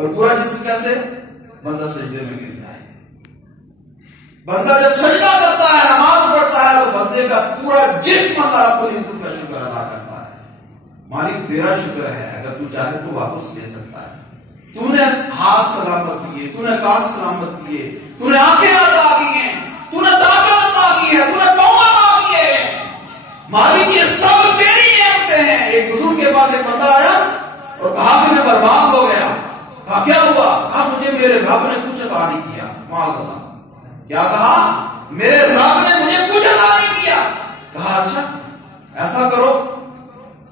اور پورا جسم کیسے؟ بندہ سجدے میں گر جائے. بندہ جب سجدہ کرتا ہے، نماز پڑھتا ہے، تو بندے کا پورا جسم اللہ رب العزت کا شکر ادا کرتا ہے. مالک تیرا شکر ہے، اگر تو چاہے تو واپس لے سکتا ہے. تو نے ہاتھ سلامت کیے، تو نے کان سلامت کیے، تو نے آنکھیں عطا کی ہیں، تو نے طاقت عطا کی ہے، تو نے پاؤں عطا کیے ہیں. مالک یہ سب تیری نعمتیں ہیں. ایک بزرگ کے پاس ایک بندہ آیا اور کہا کہ میں برباد ہو گیا. کہا کیا ہوا؟ کہا مجھے میرے رب نے کچھ عطا نہیں کیا. معاذ اللہ. کیا کہا؟ میرے رب نے مجھے کچھ عطا نہیں کیا. کہا اچھا ایسا کرو،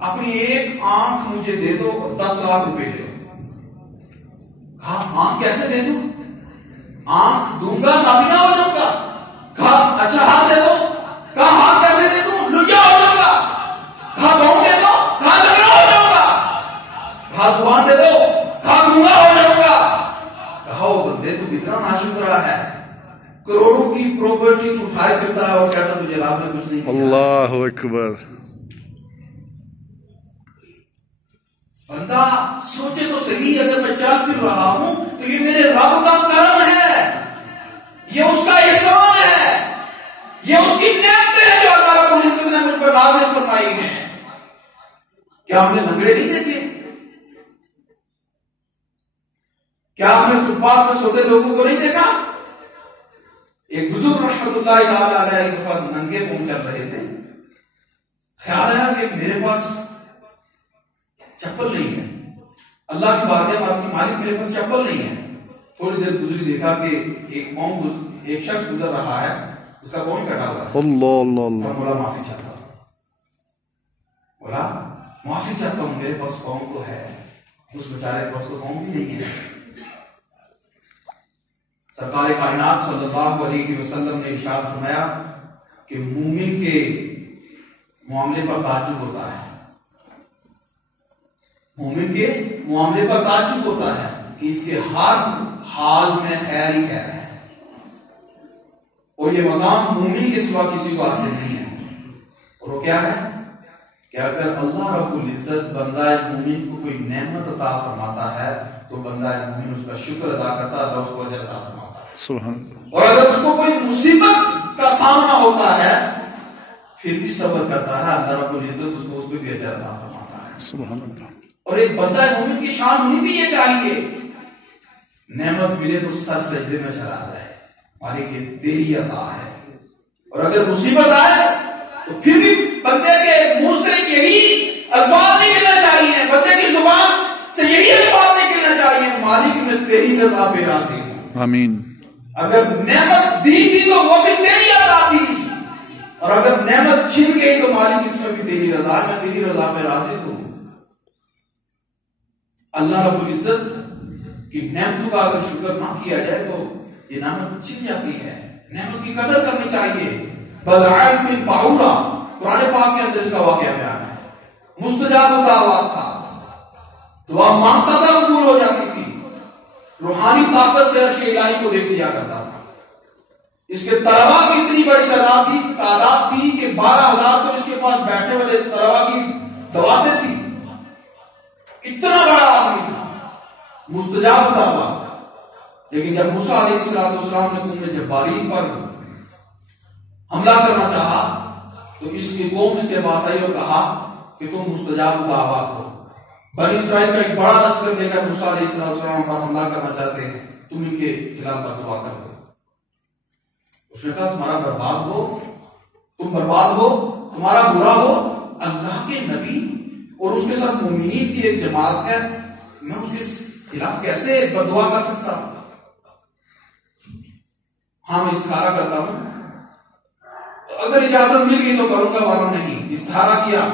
اپنی ایک آنکھ مجھے دے دو اور 10 لاکھ روپے دے دو. کہا آنکھ کیسے دے دوں؟ آنکھ دوں گا نابینا ہو جاؤں گا. کہا اچھا ہاتھ دے دو. کہا ہاتھ کیسے دے دوں؟ لنگیا ہو جاؤں گا. کہا پاؤں دے دو. کہا لنگڑا ہو جاؤں گا. کہا زبان دے دو. کہا گونگا ہو جاؤں گا. کہا وہ بندے تو کتنا ناشکرا ہے، کروڑوں کی پراپرٹی اٹھائے پھرتا ہے اور کہتا تجھے رب نے کچھ نہیں کیا. اللہ اکبر. بندہ سوچے تو صحیح، اگر میں چل پھر رہا ہوں تو یہ میرے رب کا کرم ہے، یہ اس کا احسان ہے، یہ اس کی نعمتیں ہیں جو اللہ رب العزت نے مجھ پر نازل فرمائی ہیں. کیا ہم نے لنگڑے نہیں دیکھے؟ کیا ہم نے فٹ پاتھ پر سوتے لوگوں کو نہیں دیکھا؟ ایک بزرگ رحمت اللہ تعالی علیہ ایک دفعہ ننگے پاؤں چل رہے تھے. خیال آیا کہ میرے پاس چپل نہیں ہے. اللہ کی بارگاہ میں آپ کی مالک میرے پاس چپل نہیں ہے. تھوڑی دیر گزری، دیکھا کہ ایک شخص گزر رہا ہے، اس کا پاؤں کٹا ہوا ہے. اللہ اللہ اللہ. بولا معافی چاہتا ہوں، بولا معافی چاہتا ہوں، میرے پاس پاؤں تو ہے، اس بیچارے کے پاس تو پاؤں بھی نہیں ہے. سرکار کائنات صلی اللہ علیہ وسلم نے ارشاد فرمایا کہ مومن کے معاملے پر تعجب ہوتا ہے. مومن کے معاملے پر تعجب ہوتا ہے کہ اس کے ہر حال میں خیر ہی خیر ہے، اور یہ مقام مومن کے سوا کسی کو حاصل نہیں ہے. اور وہ کیا ہے کہ اگر اللہ رب العزت بندہ مومن کو کوئی نعمت عطا فرماتا ہے تو بندہ مومن اس کا شکر ادا کرتا ہے، اللہ اس کو اجر عطا فرماتا ہے. سبحان اللہ. اور اگر اس کو کوئی مصیبت کا سامنا ہوتا ہے پھر بھی صبر کرتا ہے، اللہ رب العزت اس کو اس پہ بھی اجر عطا فرماتا ہے. سبحان اللہ. اور ایک بندہ مومن کی شان ہونی بھی یہ چاہیے، نعمت ملے تو سر سجدے میں چلا جائے، مالک یہ تیری عطا ہے. اور اگر مصیبت آئے تو پھر بھی بندے کے منہ سے یہی الفاظ نکلنا چاہیے، بندے کی زبان سے یہی الفاظ نکلنا چاہیے، مالک میں تیری رضا پہ راضی ہوں. آمین. اگر نعمت دی تھی تو وہ بھی تیری عطا تھی، اور اگر نعمت چھن گئی تو مالک اس میں بھی تیری رضا، میں تیری رضا پہ راضی ہوں. اللہ رب العزت کی نعمتوں کا اگر شکر نہ کیا جائے تو یہ نعمت چھن جاتی ہے. نعمت کی قدر کرنی چاہیے. بلعام بن باعورہ، قرآن پاک کے اندر اس کا واقعہ بیان ہے. مستجاب دعوات تھا، دعا مانگتا تھا قبول ہو جاتی تھی، روحانی طاقت سے عرش الہی کو دیکھ لیا کرتا تھا. اس کے طلباء کی اتنی بڑی تعداد تھی کہ 12,000 تو اس کے پاس بیٹھنے والے طلباء کی دعاتیں تھی. اتنا بڑا آدمی تھا، مستجاب دعوات. لیکن جب موسیٰ علیہ السلام نے قوم جبارین پر حملہ کرنا چاہا تو اس کی قوم اس کے پاس آئی اور کہا کہ تم مستجاب دعوات ہو. بنی اسرائیل کا ایک بڑا لشکر لے کر موسیٰ علیہ السلام پر حملہ کرنا چاہتے ہیں، تم ان کے خلاف دعا کر دو. اس نے کہا تمہارا برباد ہو، تم برباد ہو، تمہارا برا ہو. اللہ کے نبی اور اس کے ساتھ مومنین کی ایک جماعت ہے، میں اس کے خلاف کیسے بدعا کر سکتا ہوں؟ ہاں میں استخارہ کرتا ہوں، اگر اجازت مل گئی تو کروں گا، ورنہ نہیں. استخارہ کیا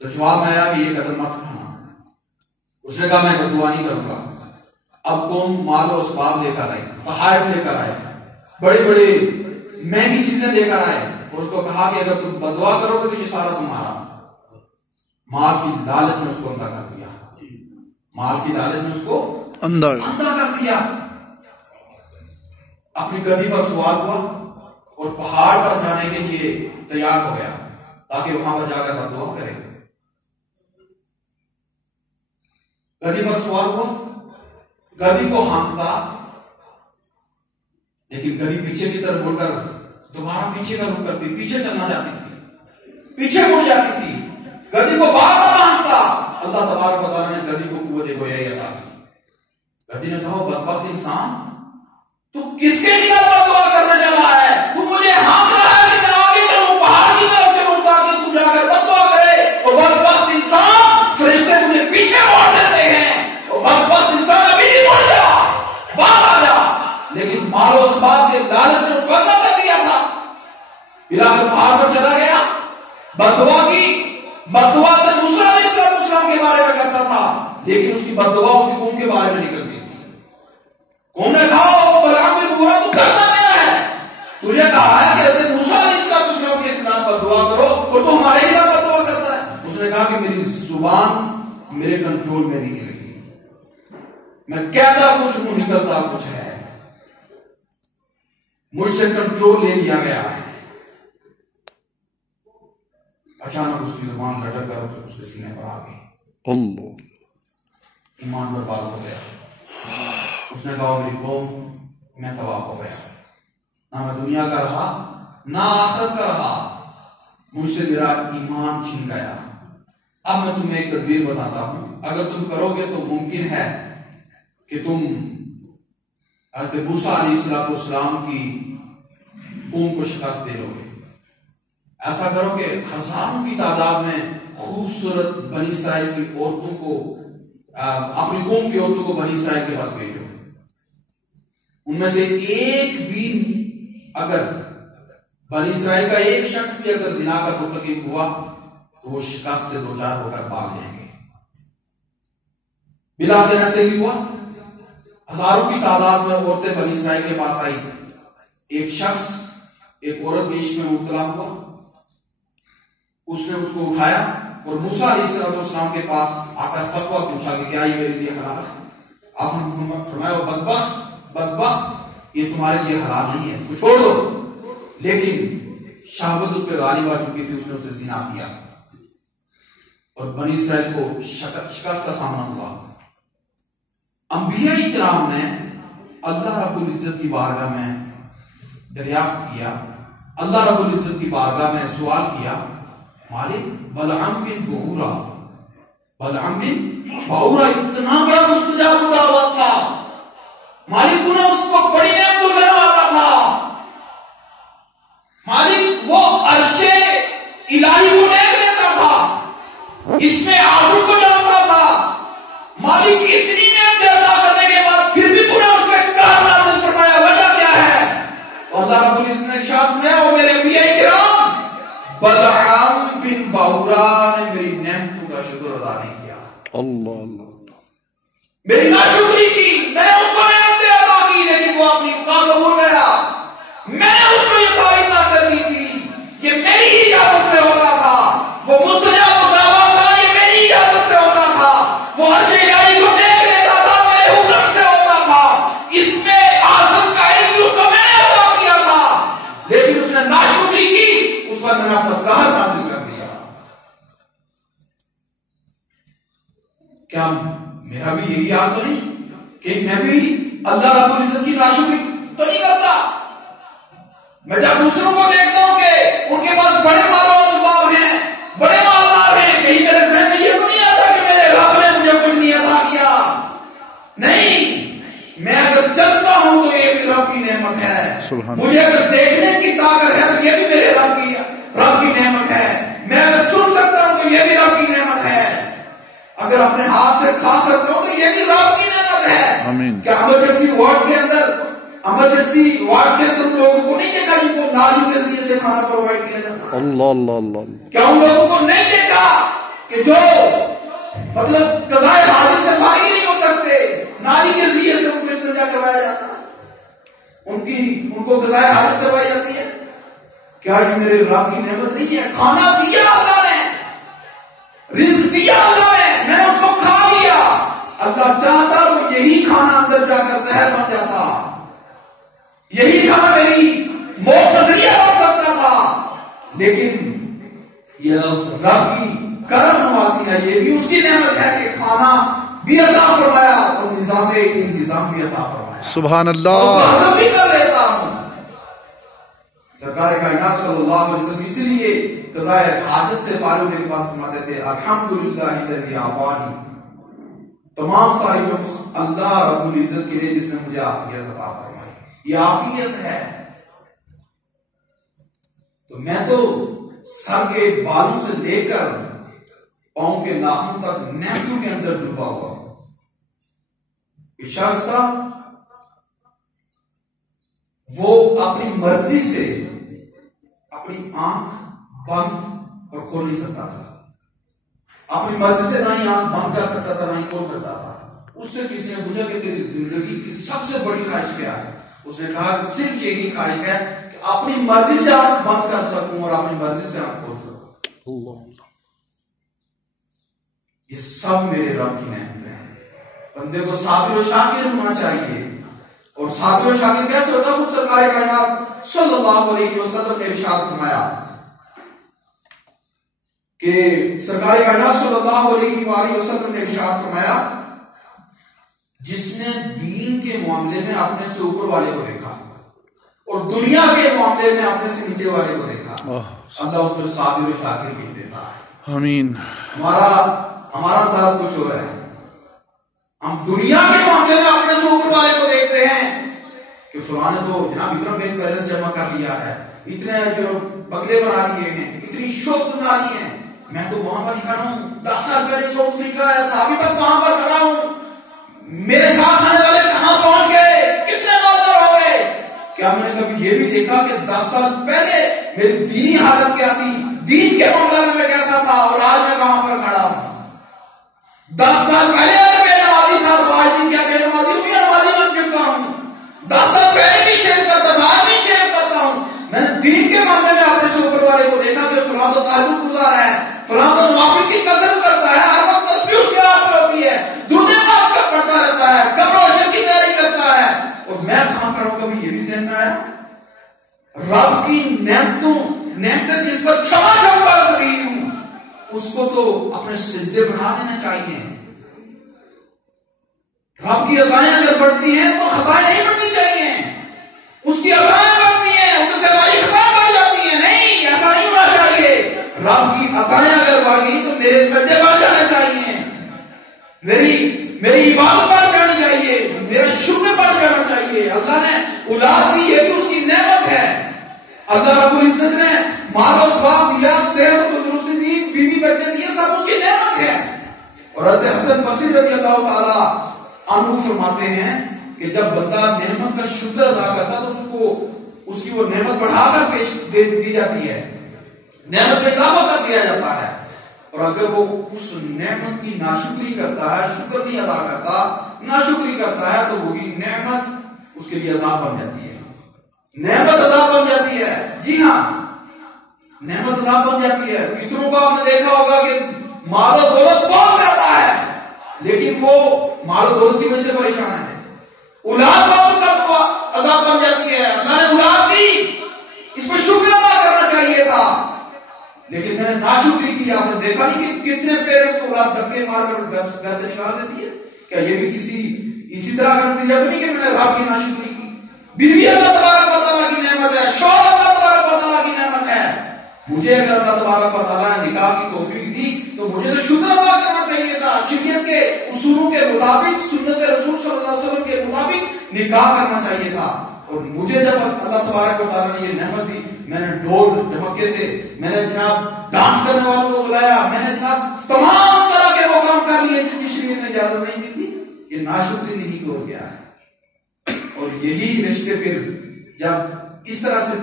تو جواب میں آیا کہ یہ قدم مت اٹھانا. اس نے کہا میں بدعا نہیں کروں گا. اب قوم مال و اسباب لے کر آئی، تحائف لے کر آئے، بڑی بڑی مہنگی چیزیں لے کر آئے، اور اس کو کہا کہ اگر تم بدعا کرو گے تو یہ سارا تمہارا. مال کی لالچ میں اس کو اندھا کر دیا، مال کی لالچ میں اس کو اندھا کر دیا. اپنی گدی پر سوار ہوا اور پہاڑ پر جانے کے لیے تیار ہو گیا تاکہ وہاں پر جا کر بدعا کرے. گدی پر سوار ہوا، گدی کو ہانکتا، لیکن گدی پیچھے کی طرف مڑ کر دوبارہ پیچھے کا رخ کرتی، پیچھے چلنا چاہتی تھی، پیچھے مڑ جاتی تھی، گدی کو بار بار ہانکتا۔ اللہ تبارک و تعالیٰ نے گدی کو قوت گویائی عطا کی۔ گدی نے کہا بدبخت انسان، تو کس کے لیے دعا کرنے چلا ہے؟ تو مجھے ہانک رہا ہے کہ میں آگے چلوں، پہاڑ کی طرف چلوں تاکہ تو جا کر بددعا کرے۔ اور بدبخت انسان، فرشتے مجھے پیچھے موڑ دیتے ہیں، اور بدبخت انسان ابھی نہیں مڑ جا، باہر آ جا۔ لیکن مال و اسباب کے لالچ نے اس کو اندر کر دیا تھا۔ بلاخر پہاڑ پر چلا گیا، بددعا کی، بددعا تو موسیٰ علیہ السلام کے بارے میں کرتا تھا، لیکن اس کی بددعا اس کی قوم کے بارے میں نہیں کرتی تھی۔ قوم نے کہا بلعام بن بورا تو کرتا کیا ہے؟ تجھے کہا ہے کہ حضرت موسیٰ علیہ السلام کے خلاف بددعا کرو اور تو ہمارے خلاف بددعا کرتا ہے۔ اس نے کہا کہ میری زبان میرے کنٹرول میں نہیں رہی، میں کہتا کچھ ہوں نکلتا کچھ ہے، مجھ سے کنٹرول لے لیا گیا ہے۔ اچانک اس کی زبان لٹک کر اس کے سینے پر آ گئی، اللہ، ایمان برباد ہو گیا۔ اس نے کہا میری قوم میں تباہ ہو گیا، نہ میں دنیا کا رہا نہ آخرت کا رہا، مجھ سے میرا ایمان چھن گیا۔ اب میں تمہیں ایک تدبیر بتاتا ہوں، اگر تم کرو گے تو ممکن ہے کہ تم حضرت موسیٰ علیہ السلام کی قوم کو شکست دے لو گے۔ ایسا کرو کہ ہزاروں کی تعداد میں خوبصورت بنی اسرائیل کی عورتوں کو، اپنی قوم کی عورتوں کو بنی اسرائیل کے پاس بھیجو، ان میں سے ایک بھی اگر بنی اسرائیل کا ایک شخص بھی اگر زنا کا مرتکب ہوا تو وہ شکست سے دوچار ہو کر بھاگ جائیں گے۔ بلاخر ایسے ہی ہوا، ہزاروں کی تعداد میں عورتیں بنی اسرائیل کے پاس آئی، ایک شخص ایک عورت کے عشق میں مبتلا ہوا، اس نے اس کو اٹھایا اور موسیٰ علیہ السلام کے پاس آ کر فتویٰ پوچھا کہ کیا یہ میرے لیے حلال ہے؟ آپ نے فرمایا بدبخت، یہ تمہارے لیے حلال نہیں ہے، اس کو چھوڑ دو۔ لیکن شہوت اس پہ غالب آ چکی تھی، اس نے اسے زنا کیا اور بنی اسرائیل کو شکست کا سامنا ہوا۔ انبیاء کرام نے اللہ رب العزت کی بارگاہ میں دریافت کیا، اللہ رب العزت کی بارگاہ میں سوال کیا، مالک بلعام بن بورا اتنا بڑا مستجاب دعوت تھا، مالک نے اس کو بڑی نعمتوں سے نوازا تھا، مالک وہ عرش الہی کو دیکھ لیتا تھا، اس میں آنسو کو جانتا تھا، مالک اتنی نعمتیں عطا کرنے کے بعد پھر بھی تو نے اس پہ قہر نازل فرمایا، وجہ کیا ہے؟ اللہ رب العزت نے ارشاد فرمایا، او میرے انبیاء کرام، بلعام بن بورا نے میری نعمتوں کا شکر ادا نہیں کیا، اللہ اللہ، میری ناشکری کی، میں نے اس کو نعمتیں عطا کی لیکن وہ اپنی اوقات کو بھول گیا، میں نے اس کو یہ ساری طاقت دی تھی، یہ میری ہی اجازت سے ہوتا تھا، وہ مستجاب دعوت تھا، یہ میری اجازت سے ہوتا تھا، وہ عرش الہی کو دیکھ لیتا تھا، میرے حکم سے ہوتا تھا، اس میں اعظم کا علم اس کو میں نے عطا کیا تھا، لیکن اس نے ناشکری کی، اس پر میں نے اپنا قہر نازل کر دیا۔ کیا میرا بھی یہی حال تو نہیں کہ میں بھی اللہ رب العزت کی ناشکری تو نہیں کرتا؟ میں جب دوسروں کو دیکھتا ہوں کہ ان کے پاس بڑے مال و اسباب ہیں، بڑے مالدار ہیں، کہیں میرے ذہن میں یہ تو نہیں آتا کہ میرے رب نے مجھے کچھ نہیں عطا کیا، نہیں، میں اگر چلتا ہوں تو یہ بھی رب کی نعمت ہے، مجھے اگر دیکھنے کی طاقت ہے تو یہ بھی میرے رب کی نعمت ہے، میں اگر سن سکتا ہوں تو یہ بھی رب کی نعمت ہے، اگر اپنے ہاتھ سے کھا سکتا ہوں تو یہ بھی رب کی نعمت ہے۔ آمین۔ کیا ایمرجنسی وارڈ کے اندر ان لوگوں کو نہیں دیکھا جن کو نالی کے ذریعے سے کھانا پرووائڈ کیا جاتا ہے؟ اللہ اللہ اللہ، کیا ان لوگوں کو نہیں دیکھا کہ جو مطلب قضائے حاجت سے فارغ نہیں ہو سکتے، نالی کے ذریعے سے ان کو استنجا کروایا جاتا ہے، ان کو قضائے حاجت کروائی جاتی ہے؟ کیا یہ میرے رب کی نعمت نہیں ہے؟ کھانا دیا اللہ نے، رزق دیا اللہ نے، میں نے اس کو کھا لیا، اللہ چاہتا تو یہی کھانا اندر جا کر زہر بن جاتا، یہی کھانا میری موت کا ذریعہ بن سکتا تھا، لیکن یہ رب کی کرم نوازی ہے، یہ بھی اس کی نعمت ہے کہ کھانا بھی عطا فرمایا اور نظام انتظام بھی عطا فرمایا. سبحان اور اللہ. حاصل بھی کر لیتا ہوں. سرکار کائنات صلی اللہ علیہ وسلم اسی لیے قضاء حاجت سے فارغ ہونے کے بعد فرماتے تھے الحمدللہ الذی عافانی. تمام تعریف اللہ رب العزت کے لیے جس نے مجھے عافیت عطا فرمائی. یہ عافیت ہے. تو میں تو سر کے بالوں سے لے کر پاؤں کے ناخن تک نعمتوں کے اندر ڈوبا ہوا. ایک شخص تھا وہ اپنی مرضی سے اپنی آنکھ بند اور کھول نہیں سکتا تھا. اپنی مرضی سے نہ ہی آنکھ بند کر سکتا تھا نہ ہی کھول سکتا تھا. اس سے کسی نے پوچھا کہ تیری زندگی کی سب سے بڑی خواہش کیا ہے؟ اس نے کہا کہ صرف یہی خواہش ہے کہ اپنی مرضی سے آنکھ بند کر سکوں اور اپنی مرضی سے آنکھ کھول سکوں. یہ سب میرے رب کی نعمتیں ہیں. بندے کو صابر و شاکر ہونا چاہیے. اور صابر و شاکر کیسے ہوتا ہے؟ سرکار کائنات صلی اللہ علیہ وسلم نے ارشاد فرمایا کہ سرکار کائنات صلی اللہ علیہ وآلہ وسلم نے ارشاد فرمایا جس نے دین کے معاملے میں اپنے سے اوپر والے کو دیکھا اور دنیا کے معاملے میں اپنے سے نیچے والے کو دیکھا, اللہ اس کو صابر و شاکر بھی دیتا ہے. آمین. ہمارا انداز کچھ ہو رہا ہے. ہم دنیا کے معاملے میں اپنے سے اوپر والے کو دیکھتے ہیں کہ فلاں نے تو جناب اتنا بینک بیلنس جمع کر لیا ہے, اتنے جو بنگلے بنا لیے ہیں, اتنی شوق بنا لی ہیں. میں تو وہاں پر کھڑا ہوں, 10 سال پہلے ساؤتھ افریقہ آیا تھا, ابھی تک وہاں پر کھڑا ہوں. میرے ساتھ آنے والے کہاں پہنچ گئے, کتنے نوکر ہو گئے. کیا میں نے کبھی یہ بھی دیکھا کہ 10 سال پہلے میری دینی حالت کیا تھی, دین کے معاملے میں کیسا تھا, اور آج میں کہاں پر کھڑا ہوں. 10 سال پہلے اگر بے نمازی تھا تو آج بھی کیا بے نمازی ہوں یا نمازی بن چکا ہوں. 10 سال پہلے بھی شیو کرتا تھا, آج بھی شیو کرتا ہوں. میں نے دین کے معاملے میں اپنے سے اوپر والے کو دیکھا کہ فلاں تو تعلق گزار ہے, فلاں تو نوافل کی قدر کرتا ہے, ہر وقت تسبیح اس کے ہاتھ میں ہوتی ہے, درود پاک کا پڑھتا رہتا ہے, قبر و حشر کی تیاری کرتا ہے. اور میں کہاں کھڑا ہوں, کبھی یہ بھی ذہن میں آیا رب کی نعمتیں جس پر چھما چھم برس رہی ہوں اس کو تو اپنے سجدے بڑھا دینا چاہیے. رب کی عطائیں اگر بڑھتی ہیں تو خطائیں نہیں بڑھنی چاہیے. اس کی عطائیں بڑھتی ہیں تو پھر ہماری خطائیں بڑھ جاتی ہیں. نہیں, ایسا نہیں ہونا چاہیے. رب کی عطائیں اگر بڑھ گئی تو میرے سجدے بڑھ جانے چاہیے, میری عبادت بڑھ جانی چاہیے, میرا شکر بڑھ جانا چاہیے. اللہ نے اولاد دی, یہ بھی اس کی نعمت ہے. اللہ رب العزت نے مال و ثواب دیا, صحت و تندرستی دی, بیوی بچے دیے, سب اس کی نعمت ہے. اور حضرت حسن بصری رضی اللہ تعالی عنہ فرماتے ہیں کہ جب بندہ نعمت کا شکر ادا کرتا تو اس کو اس کی وہ نعمت بڑھا کر پیش دی جاتی ہے, نعمت میں اضافہ کر دیا جاتا ہے. اور اگر وہ اس نعمت کی ناشکری کرتا ہے, شکر نہیں ادا کرتا, ناشکری کرتا ہے تو وہی نعمت اس کے لیے عذاب بن جاتی ہے. نعمت عذاب بن جاتی ہے. جی ہاں, نعمت عذاب بن جاتی ہے. کتنوں کو آپ نے دیکھا ہوگا کہ مال و دولت بہت زیادہ ہے لیکن وہ مال و دولت کی وجہ سے پریشان ہے. اولاد بہت کا عذاب بن جاتی ہے. اللہ نے اولاد دی, اس پہ شکر ادا کرنا چاہیے تھا لیکن میں نے ناشکری کی. آپ نے دیکھا نہیں کہ کتنے پیرنٹس کو اولاد دھکے مار کر گھر سے نکال دیتی ہے. کیا یہ بھی اسی طرح کا نتیجہ تو نہیں کہ میں نے رب کی ناشکری کی. بیوی اللہ تبارک و تعالیٰ کی نعمت ہے, شوہر اللہ تبارک و تعالیٰ کی نعمت ہے. مجھے اگر اللہ تبارک و تعالیٰ نے نکاح کی توفیق دی تو مجھے تو شکر ادا کرنا چاہیے تھا. شریعت کے اصولوں کے مطابق, سنت رسول صلی اللہ علیہ وسلم کے مطابق نکاح کرنا چاہیے تھا. اور مجھے جب اللہ تبارک و تعالیٰ نے یہ نعمت دی, میں نے ڈھول ڈھمکے سے, میں نے جناب ڈانس کرنے والوں کو بلایا, میں نے جناب تمام طرح کے وہ کام کر لیے جس کی شریعت نے اجازت نہیں دی تھی. یہ ناشکری نہیں کی ہو گیا ہے. اور یہی رشتے پھر جب اس طرح سے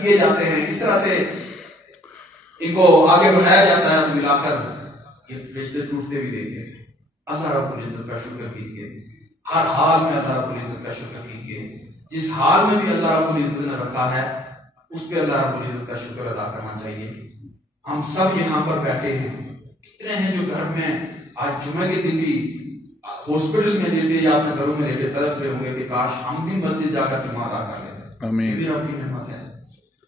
کیے جاتے ہیں, اس طرح سے ان کو آگے بڑھایا جاتا ہے تو ملا کر یہ رشتے ٹوٹتے بھی دیکھیں. اللہ رب العزت کا شکر کیجیے, ہر حال میں اللہ رب العزت کا شکر کیجیے. جس حال میں بھی اللہ رب العزت نے رکھا ہے اس پہ اللہ رب العزت کا شکر ادا کرنا چاہیے. ہم سب یہاں پر بیٹھے ہیں, کتنے ہیں جو گھر میں آج جمعہ کے دن بھی ہاسپٹل میں لیٹے یا اپنے گھروں میں لیٹے ترس رہے ہوں گے کہ کاش ہم بھی مسجد جا کر جمعہ ادا کر لیتے. یہ بھی رب کی نعمت ہے.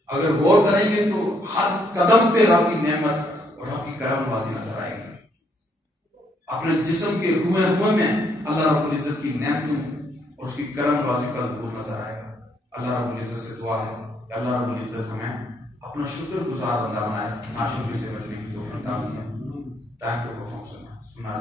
اگر غور کریں گے تو ہر قدم پہ رب کی نعمت اور رب کی کرم نوازی نظر آئے گی. اپنے جسم کے روئے میں اللہ رب العزت کی نعمتوں اور اس کی کرم نوازی کا ظہور نظر آئے گا. اللہ رب العزت سے دعا ہے کہ اللہ رب العزت ہمیں اپنا شکر گزار بندہ بنائے, ناشکری سے بچنے کی توفیق عطا فرمائے. ٹائم پہ پرفارم سنا